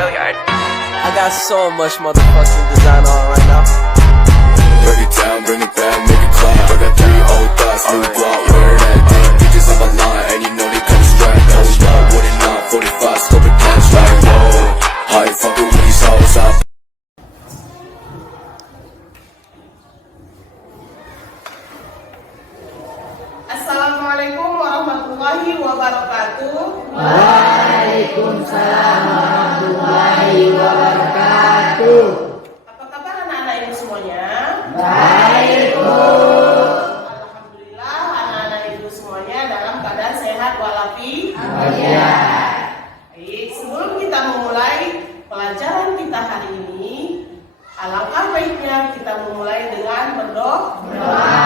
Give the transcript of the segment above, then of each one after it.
I got so much motherfucking design on right now. Break it down, bring it back, make it clap. I got 3 old thoughts, new block, where that damn bitches on my line, and you know they come strapped. Hold up, what it not, 45, scope it cash like whoa. How you fuckin' with these hoes out? Assalamualaikum warahmatullahi wabarakatuh. Waalaikumsalam warahmatullahi wabarakatuh. Apa kabar anak-anak ibu semuanya? Baik, Bu. Alhamdulillah anak-anak ibu semuanya dalam keadaan sehat walafiat. Iya. Baik, sebelum kita memulai pelajaran kita hari ini, alangkah baiknya kita memulai dengan berdoa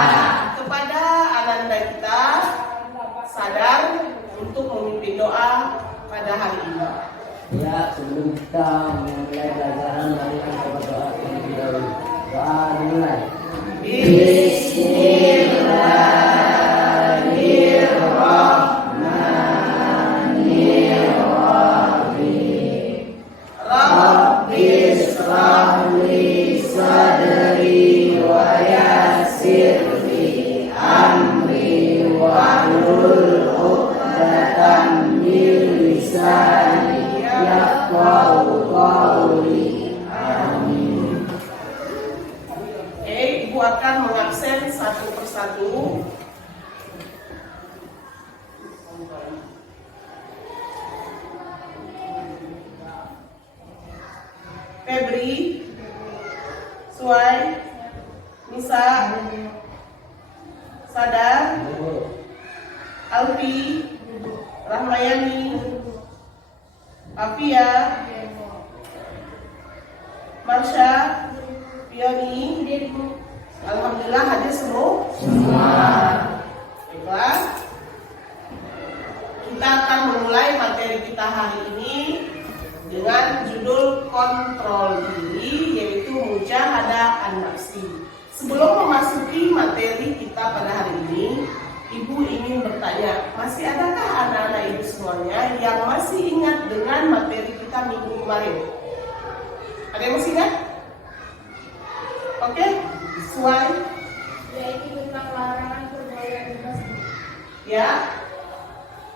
kepada ananda kita sadar untuk memimpin doa pada hari ini. Ya, sebelum kita memulai pelajaran, mari kita berdoa terlebih dahulu. Doa dimulai. Bismillahirrahmanirrahim. Rabbi shrah li sadri wa yassir li amri wahlul 'uqdatam min lisani yafqahu qawli. Amin. Ibu akan mengabsen satu persatu. Febri, Suai, Nisa, Sadar, Alfi, Rahmayani, Afia, Marsha, Pioni. Alhamdulillah hadir semua. Baiklah. Kita akan memulai materi kita hari ini dengan judul kontrol diri, yaitu mujahadah an-nafsi. Sebelum memasuki materi kita pada hari ini, Ibu ingin bertanya, masih adakah anak-anak ibu semuanya yang masih ingat dengan materi kita minggu kemarin? Ada yang masih ingat? Oke, Suai. Yaitu tentang larangan pergaulan bebas. Ya.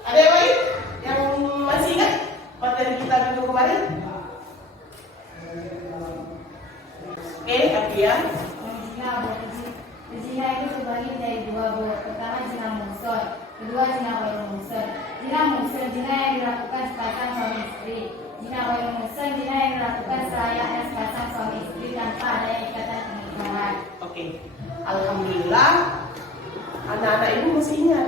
Ada yang lain yang masih ingat materi kita minggu kemarin? Oke, Afia. Zina itu terbagi dari dua, Bu. Pertama zina muhsan, kedua zina ghairu muhsan. Zina muhsan zina yang dilakukan sepasang suami istri. Zina ghairu muhsan zina yang dilakukan selayaknya sepasang suami istri tanpa adanya ikatan pernikahan. Oke. Alhamdulillah anak-anak ibu masih ingat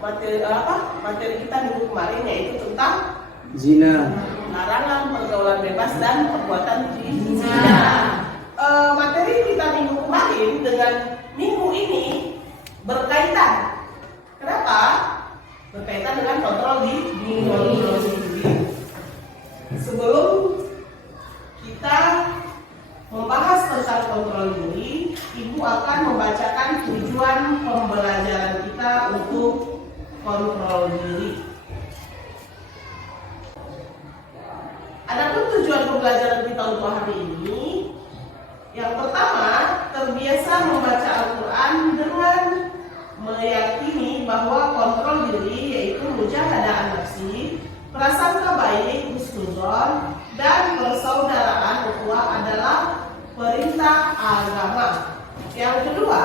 materi kita minggu kemarin, yaitu tentang Zina. larangan pergaulan bebas dan perbuatan zina. Materi kita minggu kemarin dengan minggu ini berkaitan. Kenapa? Berkaitan dengan kontrol diri. Sebelum kita membahas tentang kontrol diri, Ibu akan membacakan tujuan pembelajaran kita untuk kontrol diri. Adapun tujuan pembelajaran kita untuk hari ini, yang pertama, terbiasa membaca Al-Quran dengan meyakini bahwa kontrol diri yaitu mujahadah an-nafsi, prasangka baik, husnuzon, dan persaudaraan ukhuwah adalah perintah agama. Yang kedua,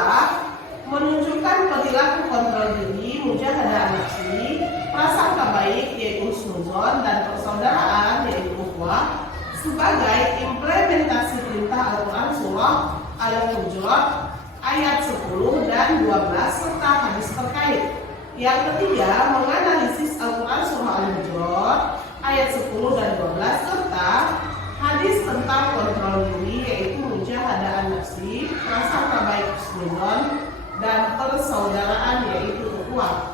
menunjukkan perilaku kontrol diri, mujahadah an-nafsi, prasangka baik yaitu husnuzon, dan persaudaraan yaitu ukhuwah sebagai implementasi perintah Al-Quran surah Al-Hujurat ayat 10 dan 12 serta hadis terkait. Yang ketiga, menganalisis Al-Quran surah Al-Hujurat ayat 10 dan 12 serta hadis tentang kontrol diri yaitu mujahadah an-nafsi, prasangka baik husnuzon, dan persaudaraan yaitu ukhuwah.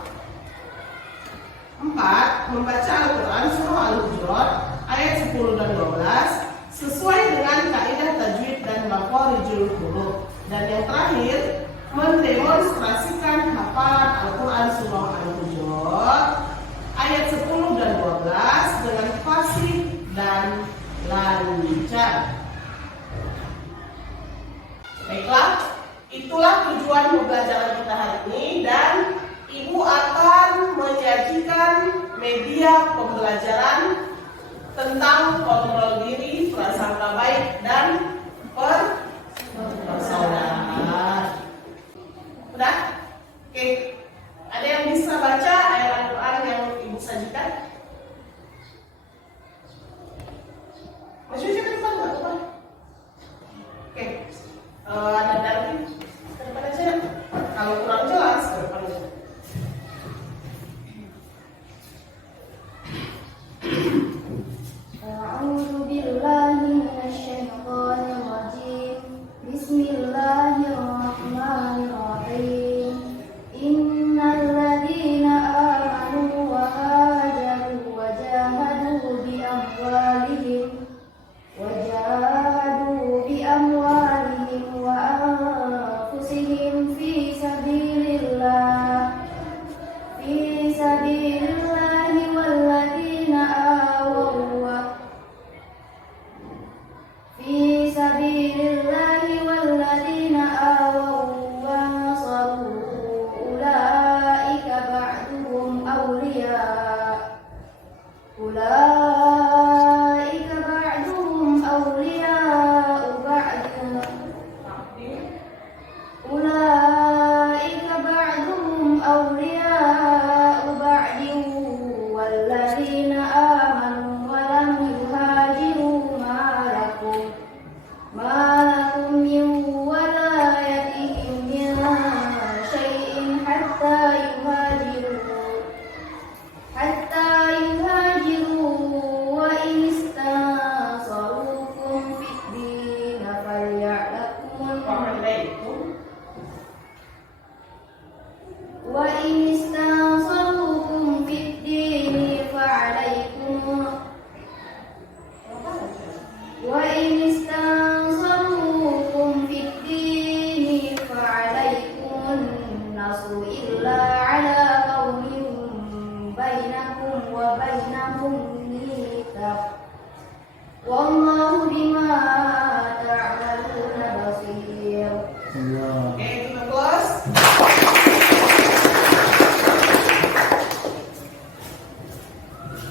4. Membaca Al-Quran surah Al-Hujurat ayat 10 dan 12 sesuai dengan kaidah tajwid dan makharijul huruf. Dan yang terakhir, mendemonstrasikan hafalan Al-Quran surah Al-Hujurat ayat 10 dan 12 dengan fasih dan Itulah tujuan pembelajaran kita hari ini, dan Ibu akan menyajikan media pembelajaran tentang kontrol diri, prasangka baik, dan persaudaraan. Udah? Oke. Ada yang bisa baca ayat Al-Quran yang Ibu sajikan? Masih aja ke depan, nggak apa-apa. Oke. Ada dari ke depan aja. Kalau kurang jelas, ke depan aja. أعوذ بالله من الشيطان الرجيم بسم الله الرحمن الرحيم إن الذين آمنوا وهاجروا وجاهدوا بأموالهم وأنفسهم في سبيل الله والذين آووا ونصروا أولئك بعضهم أولياء بعض والذين آمنوا ولم يهاجروا ما لكم من ولايتهم من شيء حتى يهاجروا وإن استنصروكم في الدين فعليكم النصر إلا على قوم بينكم وبينهم ميثاق والله بما تعملون بصير. Oke, kita close.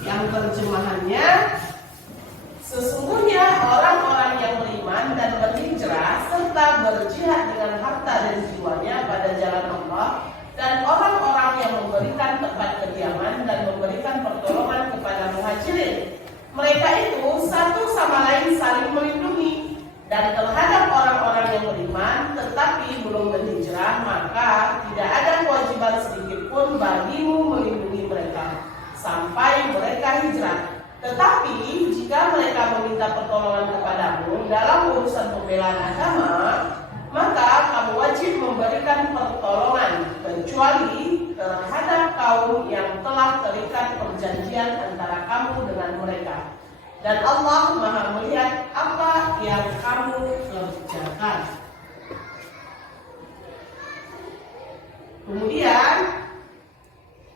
Yang terjemahannya, sesungguhnya orang-orang yang beriman dan berhijrah serta berjihad dengan harta dan jiwanya pada jalan Allah, dan orang-orang yang memberikan tempat kediaman dan memberikan pertolongan kepada muhajirin, mereka itu satu sama lain saling melindungi. Dan terhadap orang-orang yang beriman tetapi belum berhijrah, maka tidak ada kewajiban sedikit pun bagimu melindungi mereka sampai mereka hijrah. Tetapi jika mereka meminta pertolongan kepadamu dalam urusan pembelaan agama, maka kamu wajib memberikan pertolongan, kecuali terhadap kaum yang telah terikat perjanjian antara kamu dengan mereka. Dan Allah Maha melihat apa yang kamu kerjakan. Kemudian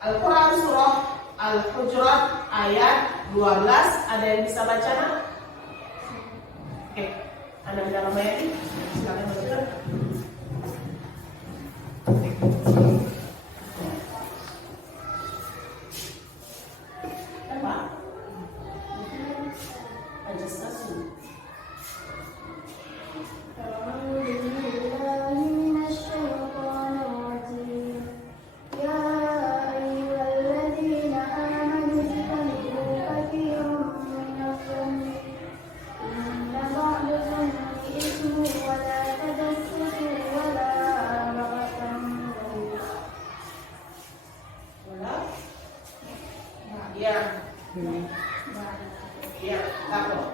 Al-Quran surah Al-Hujurat ayat 12, ada yang bisa baca? Oke, Anda bisa Ramayani, silakan baca. Apa? Ajastasi. Iya, takut.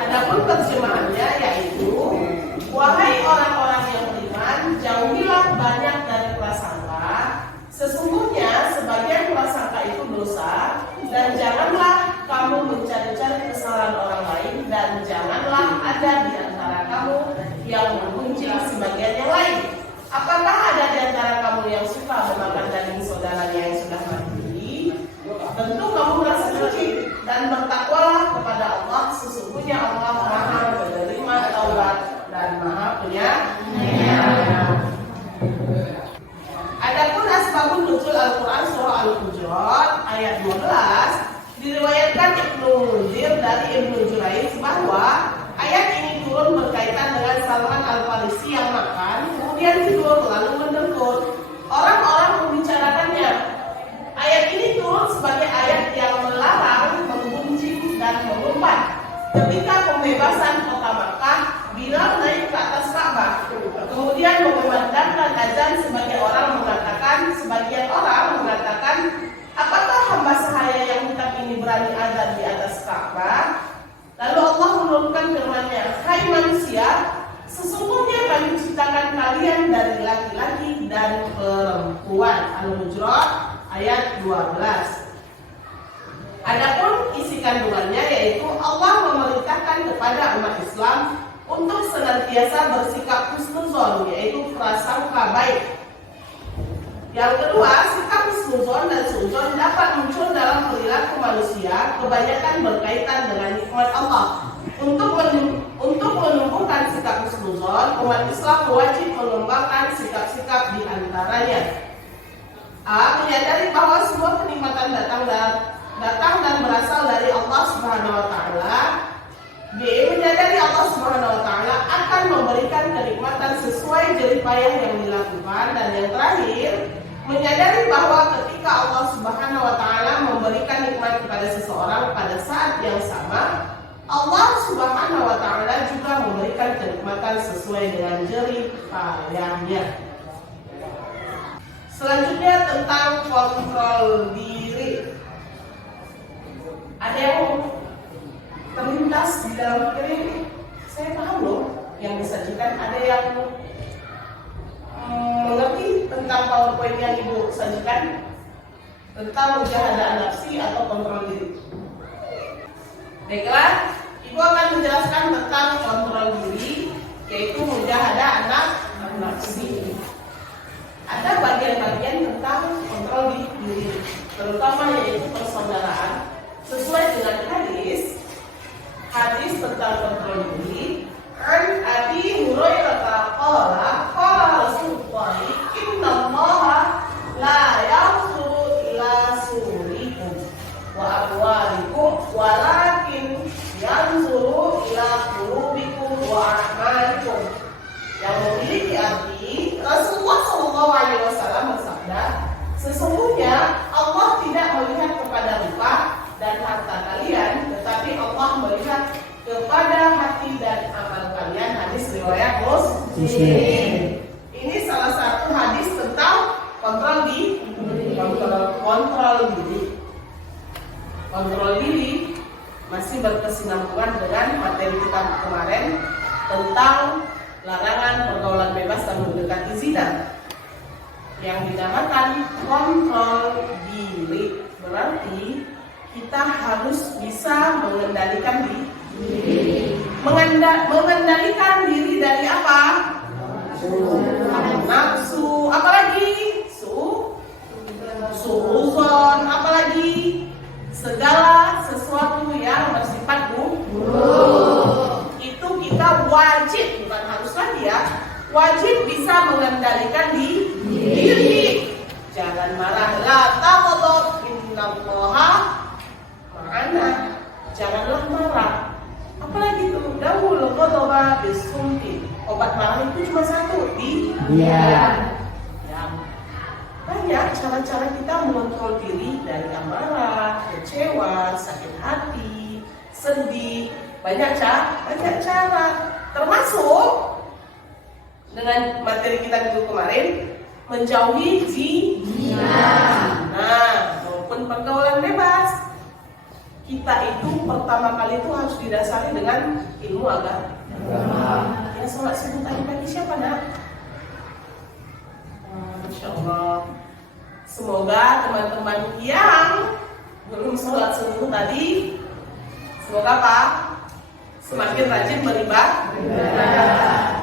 Adapun terjemahannya yaitu, wahai orang-orang yang beriman, jauhilah ada di antara kamu yang menggunjing sebagian yang lain? Apakah ada di antara kamu yang suka memakan daging saudaranya yang sudah mati? Tentu kamu merasa suci dan bertakwalah kepada Allah. Sesungguhnya Allah Maha menerima taubat dan Maha penyayang. Adapun asbabun nuzul Al-Quran surah Al-Hujurat ayat 12 diriwayatkan Ibnu Munzir dari Ibnu Jurayj bahwa ayat ini turun berkaitan dengan Salman Al-Farisi yang makan kemudian tidur lalu mendengkur. Orang-orang membicarakannya. Ayat ini turun sebagai ayat yang melarang menggunjing dan mengumpat ketika pembebasan kota Makkah. Bilal naik ke atas Ka'bah, kemudian mengumandangkan azan. Sebagian orang mengatakan, apakah hamba sahaya yang hitam ini berani azan di atas Ka'bah? Lalu Allah menurunkan firman-Nya, hai manusia, sesungguhnya kami ciptakan kalian dari laki-laki dan perempuan. Al-Hujurat ayat 12. Adapun isi kandungannya yaitu Allah memerintahkan kepada umat Islam untuk senantiasa bersikap husnuzon, yaitu prasangka baik. Yang kedua, sikap husnuzon dan suudzon dapat muncul dalam perilaku manusia, kebanyakan berkaitan dengan nikmat Allah. Untuk menumbuhkan sikap husnuzon, umat Islam wajib mengembangkan sikap-sikap di antaranya. A. Menyadari bahwa semua kenikmatan datang dan berasal dari Allah Subhanahu wa taala. B. Menyadari Allah Subhanahu wa taala akan memberikan kenikmatan sesuai jerih payah yang dilakukan. Dan yang terakhir, menyadari bahwa ketika Allah Subhanahu wa taala memberikan nikmat kepada seseorang pada saat yang sama, Allah Subhanahu wa taala juga memberikan kenikmatan sesuai dengan jerih payahnya. Selanjutnya tentang kontrol diri. Ada yang terlintas di dalam pikiran, saya paham loh yang disajikan. Ada yang mengerti tentang PowerPoint yang Ibu sajikan tentang mujahadah nafsi atau kontrol diri. Baiklah, Ibu akan menjelaskan tentang kontrol diri, yaitu mujahadah nafsi. Ada bagian-bagian tentang kontrol diri, terutama yaitu persaudaraan, sesuai dengan hadis tentang kontrol diri. An Abi Hurairah qala Rasulullah innallaha la yanzuru ila surikum wa abwalikum walakin yanzuru ila qulubikum wa a'malikum. Yang memiliki arti, Rasulullah SAW bersabda, sesungguhnya Allah tidak melihat kepada rupa dan harta kalian, tetapi Allah melihat kepada hati dan amal kalian. Hadis riwayat Muslim. Ini salah satu hadis tentang kontrol diri. Kontrol diri masih berkesinambungan dengan materi kita kemarin tentang larangan pergaulan bebas dan mendekati zina yang dinamakan kontrol diri. Berarti kita harus bisa mengendalikan diri. Mengendalikan diri dari apa? Nafsu, apalagi? Suuzon, apalagi? Segala sesuatu yang bersifat buruk. Itu kita wajib, bukan harus lagi ya, wajib bisa mengendalikan diri. Jangan marah, la taghdab, innallaha ma'ana. Janganlah marah. Apalagi itu dahulu ghadaba bisumti. Obat marah itu cuma satu, diam. Banyak cara-cara kita mengontrol diri dari amarah, kecewa, sakit hati, sedih. Banyak cara. Termasuk dengan materi kita dulu kemarin, menjauhi zina. Nah, maupun pergaulan bebas. Kita itu pertama kali itu harus didasari dengan ilmu agama. Ya, sholat subuh tadi pagi siapa nak? Masya Allah. Semoga teman-teman yang belum sholat subuh tadi, semoga apa? semakin rajin beribadah.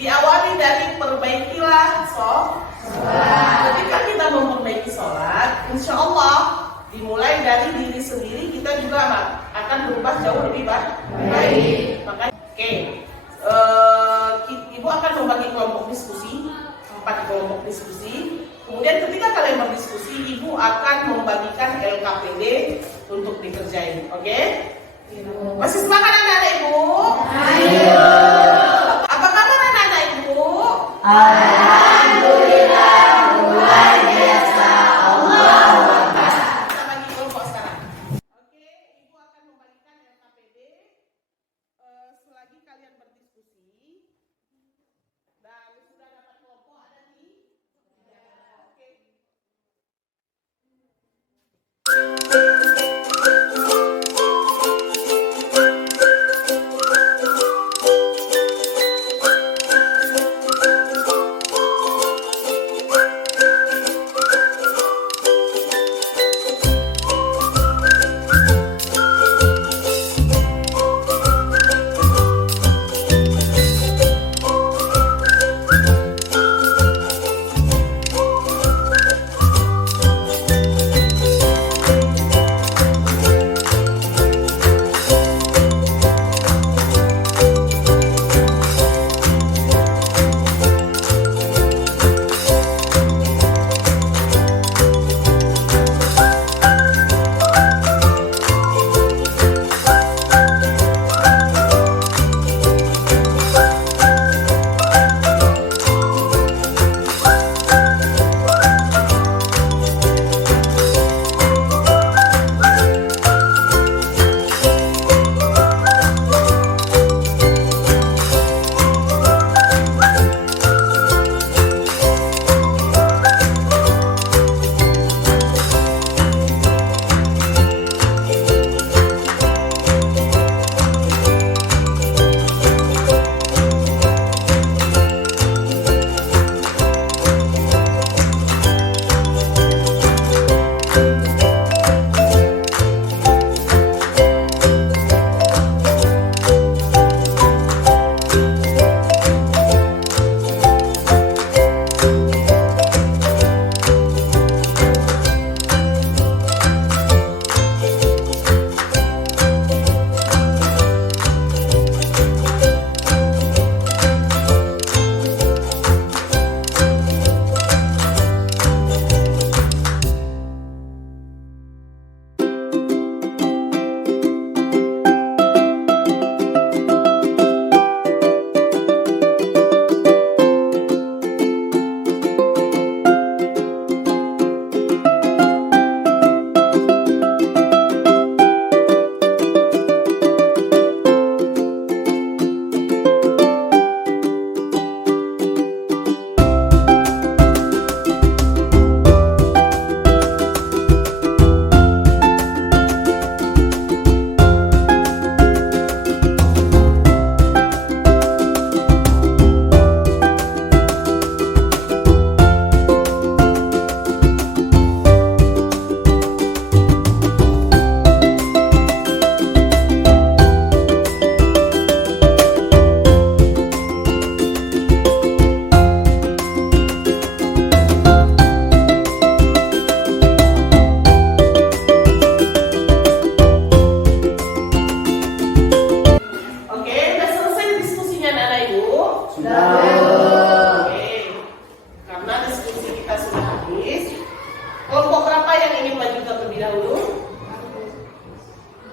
Diawali dari perbaikilah sholat. Ketika kita memperbaiki sholat, insya Allah dimulai dari diri sendiri, kita juga akan berubah jauh lebih baik. Makanya, Ibu akan membagi kelompok diskusi, 4 kelompok diskusi. Kemudian ketika kalian berdiskusi, Ibu akan membagikan LKPD untuk dikerjain. Oke? Masih semangat anak-anak Ibu? Ayo. Apa kabar anak-anak Ibu? Alhamdulillah, luar biasa. Allahu Akbar. Kita bagi kelompok sekarang. Oke, Ibu akan membagikan LKPD selagi kalian berdiskusi. Dan sudah dapat kelompok ada di? Oke.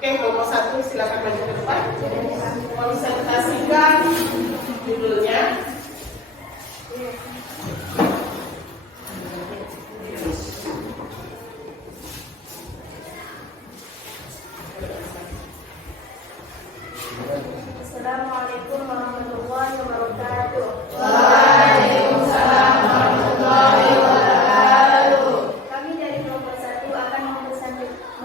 Oke, kelompok 1 silakan maju ke depan. Konsentrasikan judulnya. Assalamualaikum warahmatullahi wabarakatuh. Waalaikumsalam warahmatullahi wabarakatuh. Kami dari kelompok 1 akan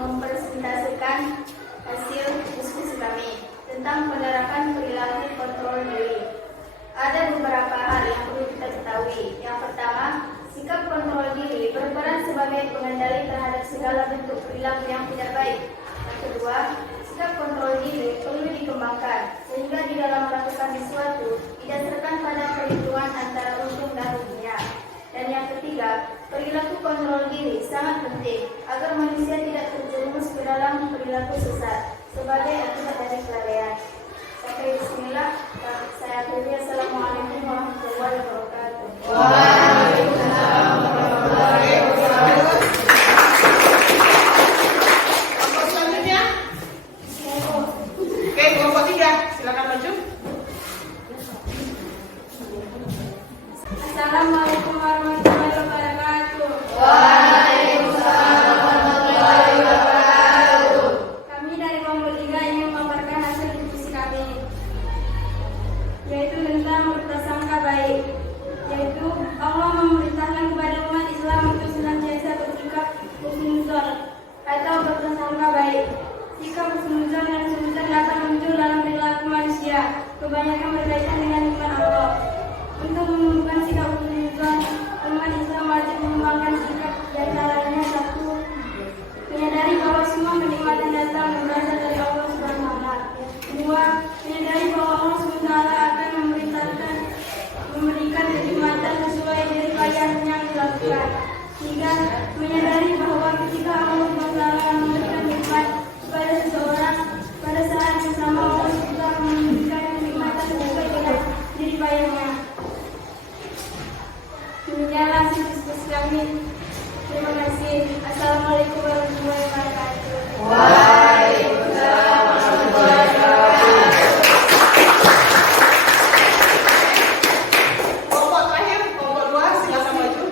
mempresentasikan hasil diskusi kami tentang penerapan perilaku kontrol diri. Ada beberapa hal yang perlu kita ketahui. Yang pertama, sikap kontrol diri berperan sebagai pengendali terhadap segala bentuk perilaku yang tidak baik. Yang kedua, sikap kontrol diri perlu dikembangkan. sebagai akibat dari kelalaian. Sampai bismillah, saya akhiri. Assalamualaikum warahmatullahi wabarakatuh. Waalaikumsalam warahmatullahi wabarakatuh. Kelompok selanjutnya. Oke, kelompok 3, silakan maju. Assalamualaikum warahmatullahi wabarakatuh. Waalaikumsalam warahmatullahi wabarakatuh. Kami dari kelompok 3 ingin memaparkan hasil diskusi kami, yaitu tentang berprasangka baik, yaitu Allah memerintahkan kepada umat Islam untuk senantiasa bersikap husnuzon atau berprasangka baik. Sikap husnuzon dan suzon dapat muncul dalam perilaku manusia, kebanyakan berkaitan dengan iman Allah. Untuk menumbuhkan sikap husnuzon, umat Islam wajib mengembangkan sikap, di antaranya 1. Menyadari bahwa semua kenikmatan datang dan berasal dari Allah Subhanahu wa Ta'ala. 2. Menyadari bahwa Allah Subhanahu wa Ta'ala akan memberikan kenikmatan sesuai dari payahnya yang dilakukan. 3. Menyadari bahwa ketika Allah Subhanahu wa Ta'ala memberikan nikmat kepada seseorang, pada saat yang sama Allah Subhanahu wa Ta'ala memberikan kenikmatan sesuai dengan diri payahnya. Demikianlah diskusi kami. Terima kasih. Assalamualaikum warahmatullahi wabarakatuh. Waalaikumsalam warahmatullahi wabarakatuh. Kelompok terakhir, kelompok 2, silakan maju.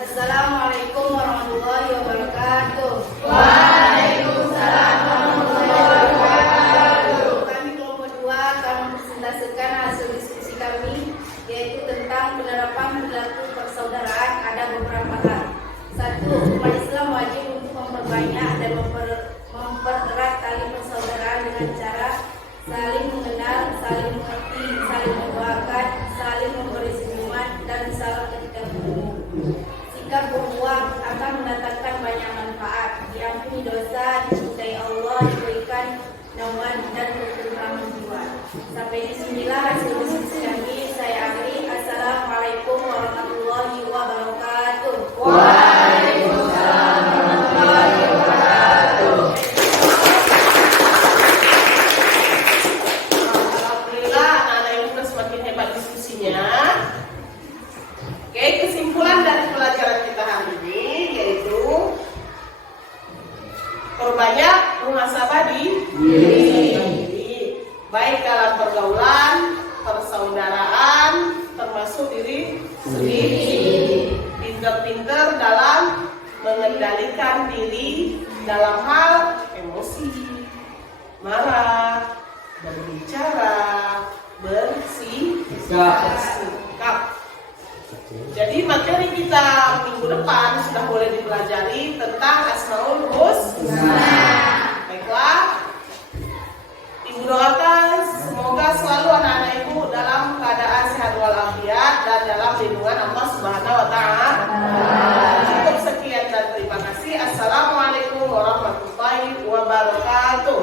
Assalamualaikum warahmatullahi wabarakatuh. Waalaikumsalam warahmatullahi wabarakatuh. Kami kelompok 2 akan mempresentasikan hasil diskusi kami, yaitu tentang penerapan perilaku persaudaraan. Ada beberapa hal. 1. Umat Islam wajib untuk memperbanyak dan mempererat tali persaudaraan dengan cara saling mengenal, saling mengerti, saling mendoakan, saling memberi senyuman, dan salam ketika bertemu. Sikap berbuah akan mendatangkan banyak manfaat, diampuni dosa, dicintai Allah, diberikan naungan dan ketentraman jiwa. Sampai di sinilah hasil diskusi kami. Saya akhiri. Assalamualaikum warahmatullahi wabarakatuh. Waalaikumsalam warahmatullahi wabarakatuh. Alhamdulillah, anak-anak ibu kan semakin hebat diskusinya. Oke, kesimpulan dari pelajaran kita hari ini yaitu perbanyak muhasabah diri, baik dalam pergaulan, persaudaraan, termasuk diri sendiri. Pinter-pinter dalam mengendalikan diri dalam hal emosi, marah, berbicara, bersikap. Jadi materi kita minggu depan sudah boleh dipelajari tentang Asmaul Husna. Baiklah, ibu doakan semoga selalu anak-anak ibu dalam keadaan sehat walafiat dan dalam lindungan Allah Subhanahu wa Ta'ala. Cukup sekian dan terima kasih. Assalamualaikum warahmatullahi wabarakatuh.